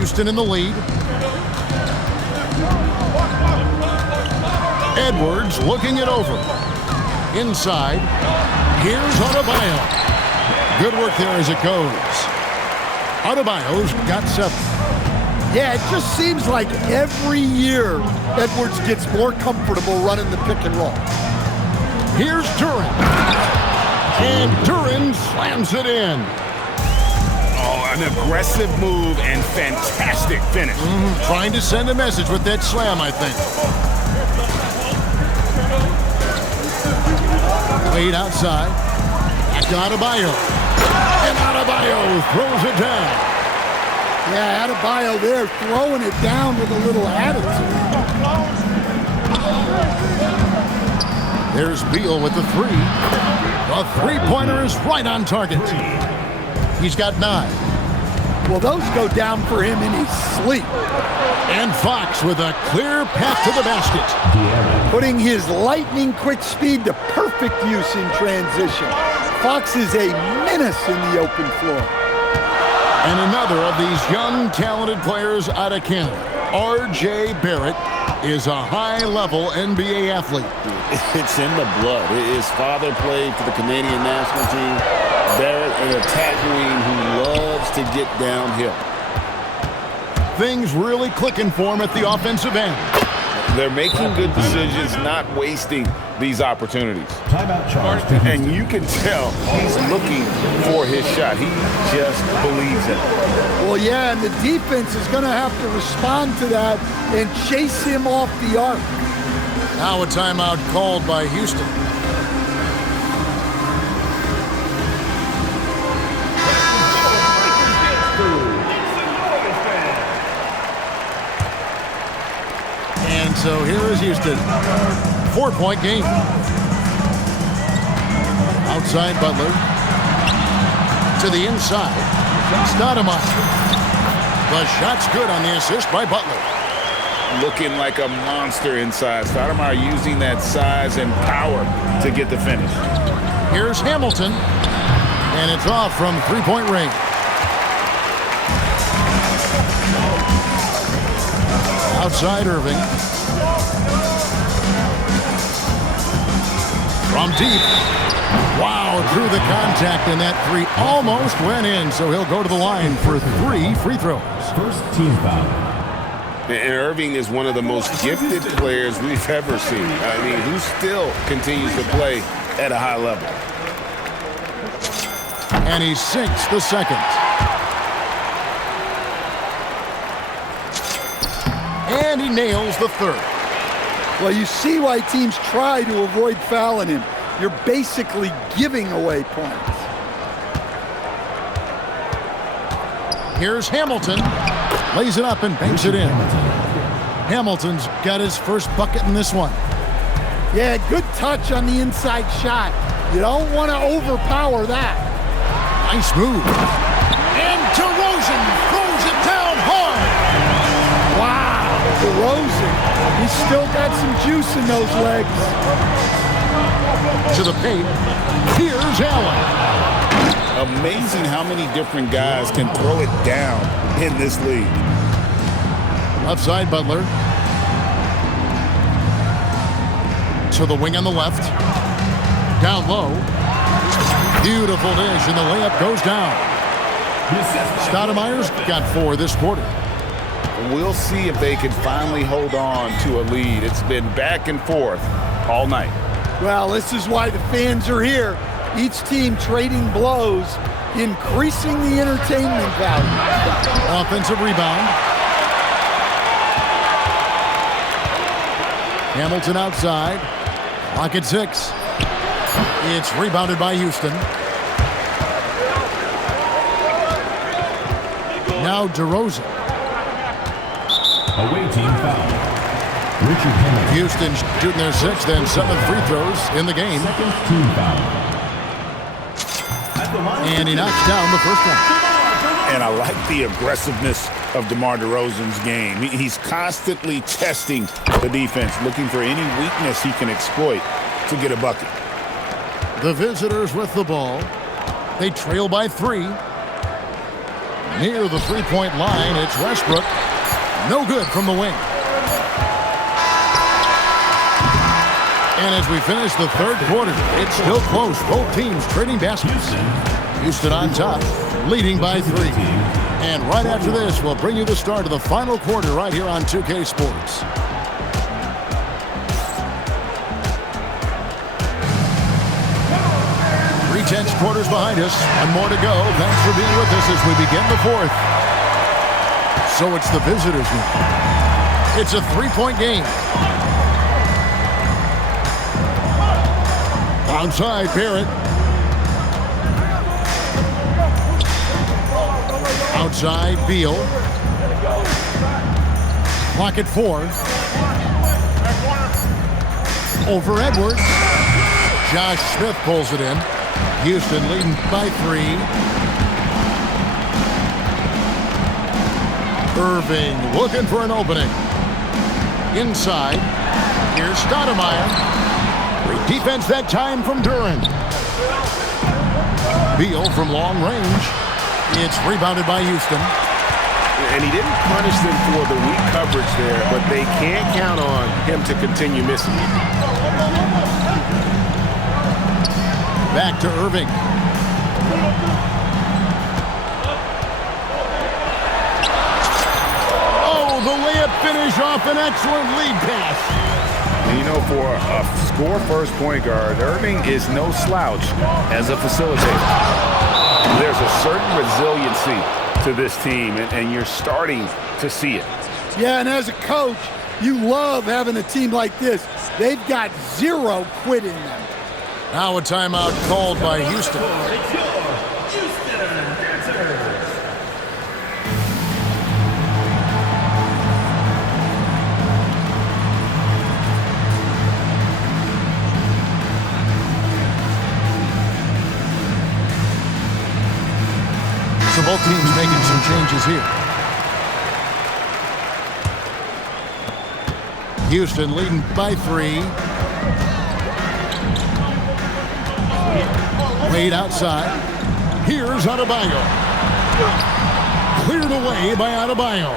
Houston in the lead. Edwards looking it over. Inside. Here's Adebayo. Good work there as it goes. Adebayo's got 7. Yeah, it just seems like every year Edwards gets more comfortable running the pick and roll. Here's Duran. And Duran slams it in. Oh, an aggressive move and fantastic finish. Trying to send a message with that slam, I think. Wade outside. Back to Adebayo. And Adebayo throws it down. Yeah, Adebayo there throwing it down with a little attitude. There's Beal with the 3. The three-pointer is right on target. He's got 9. Well, those go down for him in his sleep. And Fox with a clear path to the basket. Putting his lightning-quick speed to perfect use in transition. Fox is a menace in the open floor. And another of these young, talented players out of Canada, R.J. Barrett, is a high-level NBA athlete. It's in the blood. His father played for the Canadian national team. Barrett, an attack wing who loves to get downhill. Things really clicking for him at the offensive end. They're making good decisions, not wasting these opportunities. Timeout charge. And you can tell he's looking for his shot. He just believes in it. Well, yeah, and the defense is going to have to respond to that and chase him off the arc. Now a timeout called by Houston. And so here is Houston. 4-point game. Outside Butler. To the inside. Stoudemire. The shot's good on the assist by Butler. Looking like a monster inside. Stoudemire using that size and power to get the finish. Here's Hamilton. And it's off from three-point range. Outside Irving. From deep. Wow, through the contact, and that 3 almost went in, so he'll go to the line for 3 free throws. First team foul. And Irving is one of the most gifted players we've ever seen. I mean, who still continues to play at a high level. And he sinks the second. And he nails the third. Well, you see why teams try to avoid fouling him. You're basically giving away points. Here's Hamilton. Lays it up and banks it in. Hamilton's got his first bucket in this one. Yeah, good touch on the inside shot. You don't want to overpower that. Nice move. And DeRozan throws it down hard. Wow, DeRozan. He's still got some juice in those legs. To the paint. Here's Allen. Amazing how many different guys can throw it down in this league. Left side, Butler. To the wing on the left. Down low. Beautiful dish, and the layup goes down. Stoudemire's got 4 this quarter. We'll see if they can finally hold on to a lead. It's been back and forth all night. Well, this is why the fans are here. Each team trading blows, increasing the entertainment value. Offensive rebound. Hamilton outside. Clock at 6. It's rebounded by Houston. Now DeRozan. Away team foul. Richard Hamilton. Houston shooting their 6th and 7th free throws in the game. Second team foul. And he knocks down the first one. And I like the aggressiveness of DeMar DeRozan's game. He's constantly testing the defense, looking for any weakness he can exploit to get a bucket. The visitors with the ball. They trail by 3. Near the three-point line, it's Westbrook. No good from the wing. And as we finish the third quarter, it's still close. Both teams trading baskets. Houston on top, leading by 3. And right after this, we'll bring you the start of the final quarter right here on 2K Sports. 3/10 quarters behind us. One more to go. Thanks for being with us as we begin the fourth. So it's the visitors now. It's a 3-point game. Outside, Barrett. Outside, Beal. Clock at 4. Over Edwards. Josh Smith pulls it in. Houston leading by 3. Irving looking for an opening. Inside. Here's Stoudemire. Great defense that time from Duran. Beal from long range. It's rebounded by Houston. And he didn't punish them for the weak coverage there, but they can't count on him to continue missing. Back to Irving. Oh, the layup finish off an excellent lead pass. And you know, for a score-first point guard, Irving is no slouch as a facilitator. There's a certain resiliency to this team, and you're starting to see it. Yeah, and as a coach, you love having a team like this. They've got 0 quit in them. Now a timeout called by Houston. So both teams making some changes here. Houston leading by 3. Wade outside. Here's Adebayo. Cleared away by Adebayo.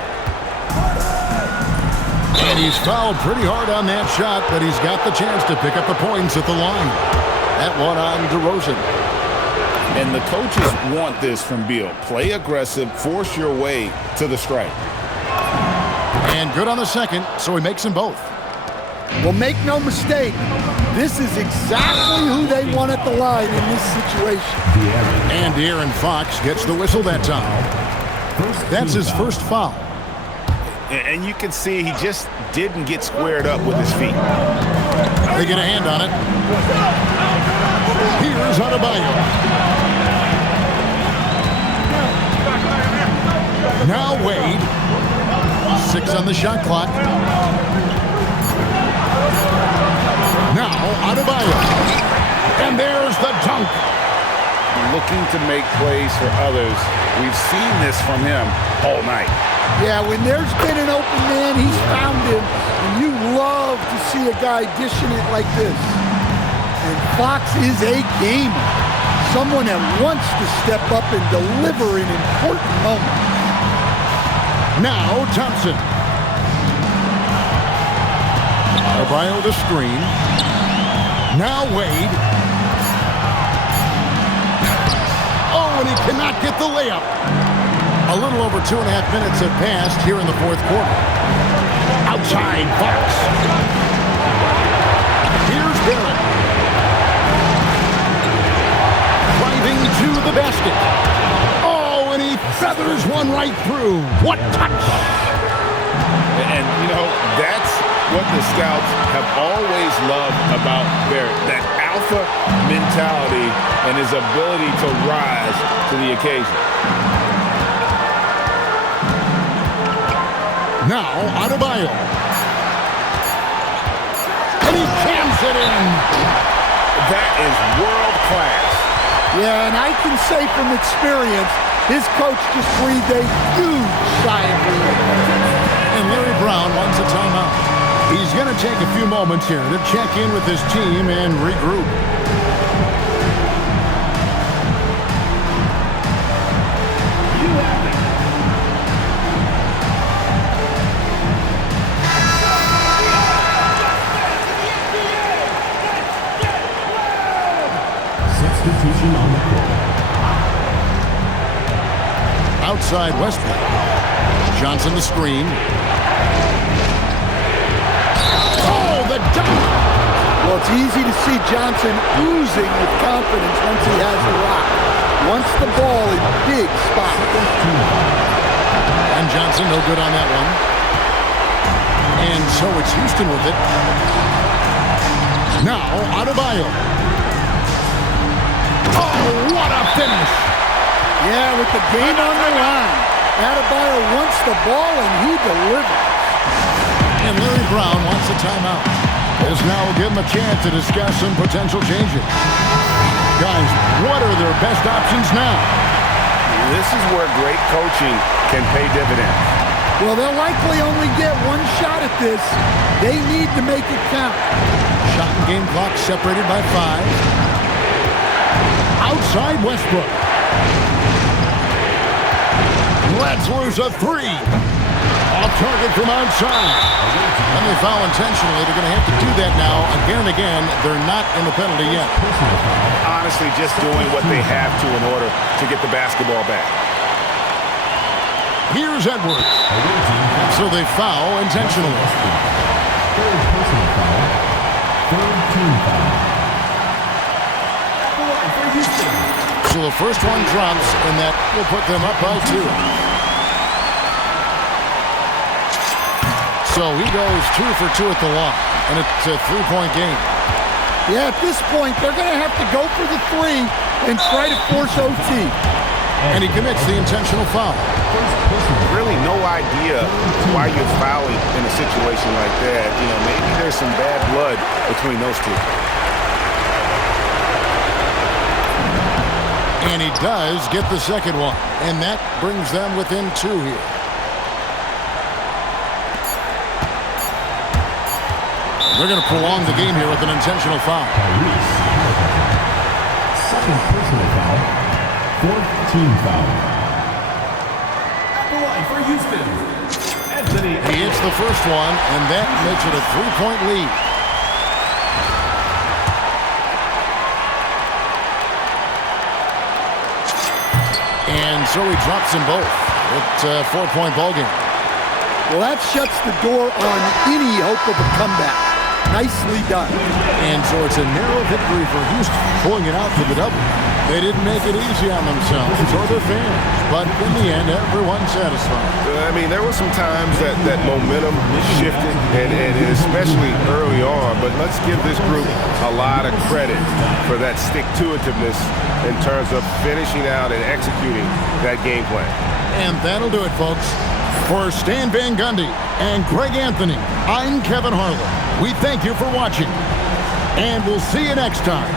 And he's fouled pretty hard on that shot, but he's got the chance to pick up the points at the line. That one on DeRozan. And the coaches want this from Beal. Play aggressive, force your way to the stripe. And good on the second, so he makes them both. Well, make no mistake, this is exactly who they want at the line in this situation. And De'Aaron Fox gets the whistle that time. That's his first foul. And you can see he just didn't get squared up with his feet. They get a hand on it. Here's Adebayo. Now Wade. 6 on the shot clock. Now Adebayo. And there's the dunk. Looking to make plays for others. We've seen this from him all night. Yeah, when there's been an open man, he's found him. And you love to see a guy dishing it like this. And Fox is a gamer. Someone that wants to step up and deliver in important moments. Now Thompson. Adebayo the screen. Now Wade. Oh, and he cannot get the layup. A little over 2.5 minutes have passed here in the fourth quarter. Outside Fox. Here's Barrett. Driving to the basket. Oh, and he feathers one right through. What touch! And, you know, that's what the scouts have always loved about Barrett. That alpha mentality and his ability to rise to the occasion. Now, Adebayo. And he jams it in. That is world class. Yeah, and I can say from experience, his coach just breathed a huge sigh of relief. And Larry Brown wants a timeout. He's going to take a few moments here to check in with his team and regroup. You have it. outside Westbrook. Johnson the screen. Oh, the dunk! Well, it's easy to see Johnson oozing with confidence once he has the rock. Wants the ball in big spots. And Johnson no good on that one. And so it's Houston with it. Now, Adebayo. Oh, what a finish! Yeah, with the game on the line. Adebayo wants the ball, and he delivers. And Larry Brown wants a timeout. This now will give him a chance to discuss some potential changes. Guys, what are their best options now? This is where great coaching can pay dividends. Well, they'll likely only get one shot at this. They need to make it count. Shot and game clock separated by 5. Outside Westbrook. Let's lose a 3. Off target from outside. And they foul intentionally. They're going to have to do that now again and again. They're not in the penalty yet. Honestly, just doing what they have to in order to get the basketball back. Here's Edwards. So they foul intentionally. Third personal foul. Third team foul. For Houston. So the first one drops, and that will put them up by 2. So he goes 2 for 2 at the line, and it's a 3-point game. Yeah, at this point, they're going to have to go for the 3 and try to force OT. And he commits the intentional foul. Really no idea why you're fouling in a situation like that. You know, maybe there's some bad blood between those two. And he does get the second one, and that brings them within 2 here. They're going to prolong the game here with an intentional foul. Second personal foul. Fourth team foul. At the line for Houston, Anthony. He hits the first one, and that makes it a 3-point lead. And so he drops them both. It's a 4-point ballgame. Well, that shuts the door on any hope of a comeback. Nicely done. And so it's a narrow victory for Houston, pulling it out for the double. They didn't make it easy on themselves or their fans, but in the end, everyone's satisfied. I mean, there were some times that momentum shifted, and especially early on, but let's give this group a lot of credit for that stick-to-itiveness in terms of finishing out and executing that game plan. And that'll do it, folks. For Stan Van Gundy and Greg Anthony, I'm Kevin Harlan. We thank you for watching, and we'll see you next time